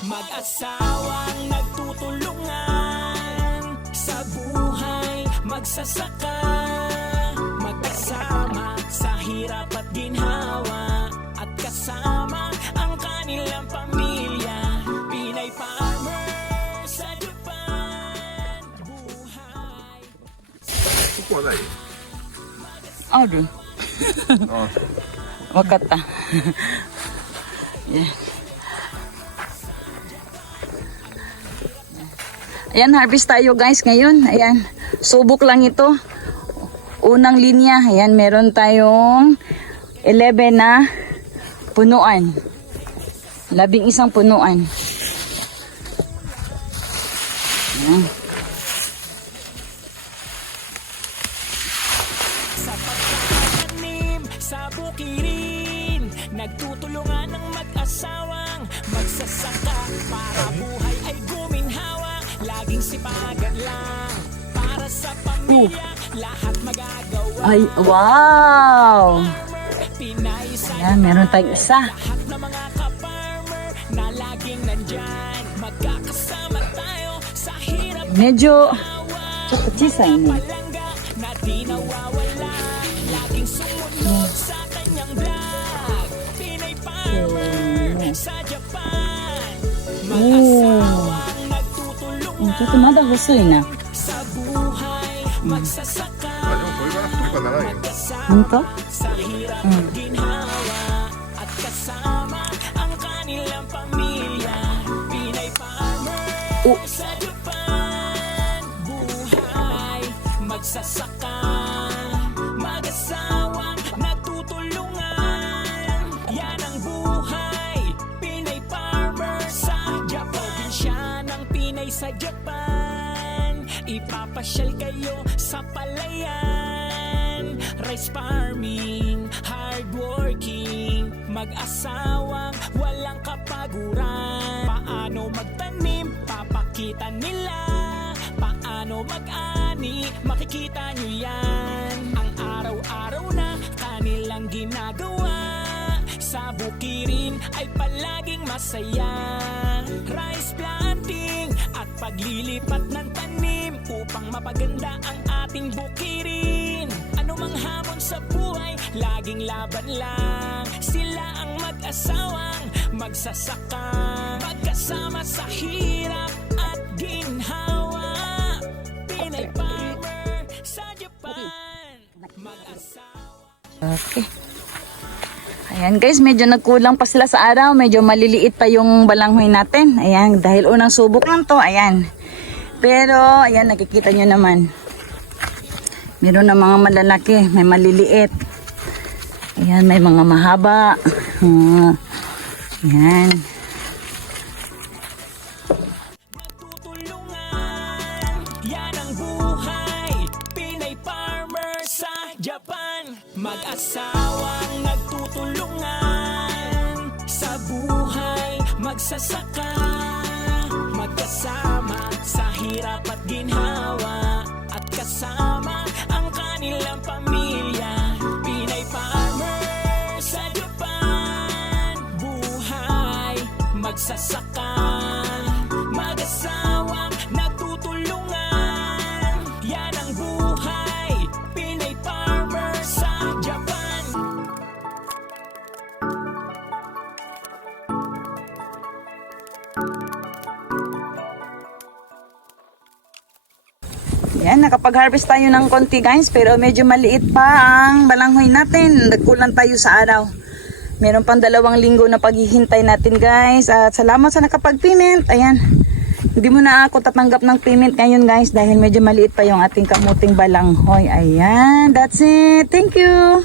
Mag-asawang nagtutulungan Sa buhay magsasaka ここはないあるあわかった。Yan. Ayan, harvest tayo guys ngayon. Ayan, subok lang ito. Unang linya. Ayan, meron tayong 11 na punuan. Labing isang punuan. Ayan. Nagtutulungan ng mag-asawang Magsasaka para buhay ay guminhawa Laging sipagan lang Para sa pamilya Lahat magagawa Ay, wow! Ayan, meron tayong isa. Lahat ng mga ka-farmer na laging nandyan Magkakasama tayo sa hirap Medyo chakachisa yun. Eh. Na di nawawala Laging sumunod sa kanyang vlog farmer sa Japan Mag-asawang nagtutulungan ちょっとまだ細いな。 sa buhay Magsasaka あでもこれから太くはならんよ Magkasama 本当 sa hirap at sa Japan Ipapasyal kayo sa palayan. Rice farming, hardworking Mag-asawang walang kapaguran. Paano magtanim, papakita nila. Paano mag-ani, makikita nyo yan. Ang araw-araw na kanilang ginagawa. Sa bukirin ay palaging masaya. Rice planting at paglilipat ng tanim Upang mapaganda ang ating bukirin. Ano mang hamon sa buhay, laging laban lang. Sila ang mag-asawang magsasaka. Magkasama sa hirap at ginhawa. Pinay farmer sa Japan. Mag-asawa. Okay. Ayan guys, medyo nagkulang pa sila sa araw. Medyo maliliit pa yung balanghoy natin. Ayan, dahil unang subok lang to. Ayan. Pero, ayan, nakikita nyo naman. Meron na mga malalaki, may maliliit. Ayan, may mga mahaba. Ah, ayan. Nagtutulungan, Mag-asawang nagtutulungan Sa buhay magsasaka Magkasama sa hirap at ginhawa. At kasama ang kanilang pamilya Pinay farmer sa Japan. Buhay magsasaka Mag-asawang Yan, nakapag-harvest tayo ng konti guys, pero medyo maliit pa ang balanghoy natin. Nagkulang tayo sa araw. Meron pang dalawang linggo na paghihintay natin guys. At salamat sa nakapag-payment. Ayan. Hindi mo na ako tatanggap ng payment ngayon guys dahil medyo maliit pa yung ating kamuting balanghoy. Ayan, that's it. Thank you.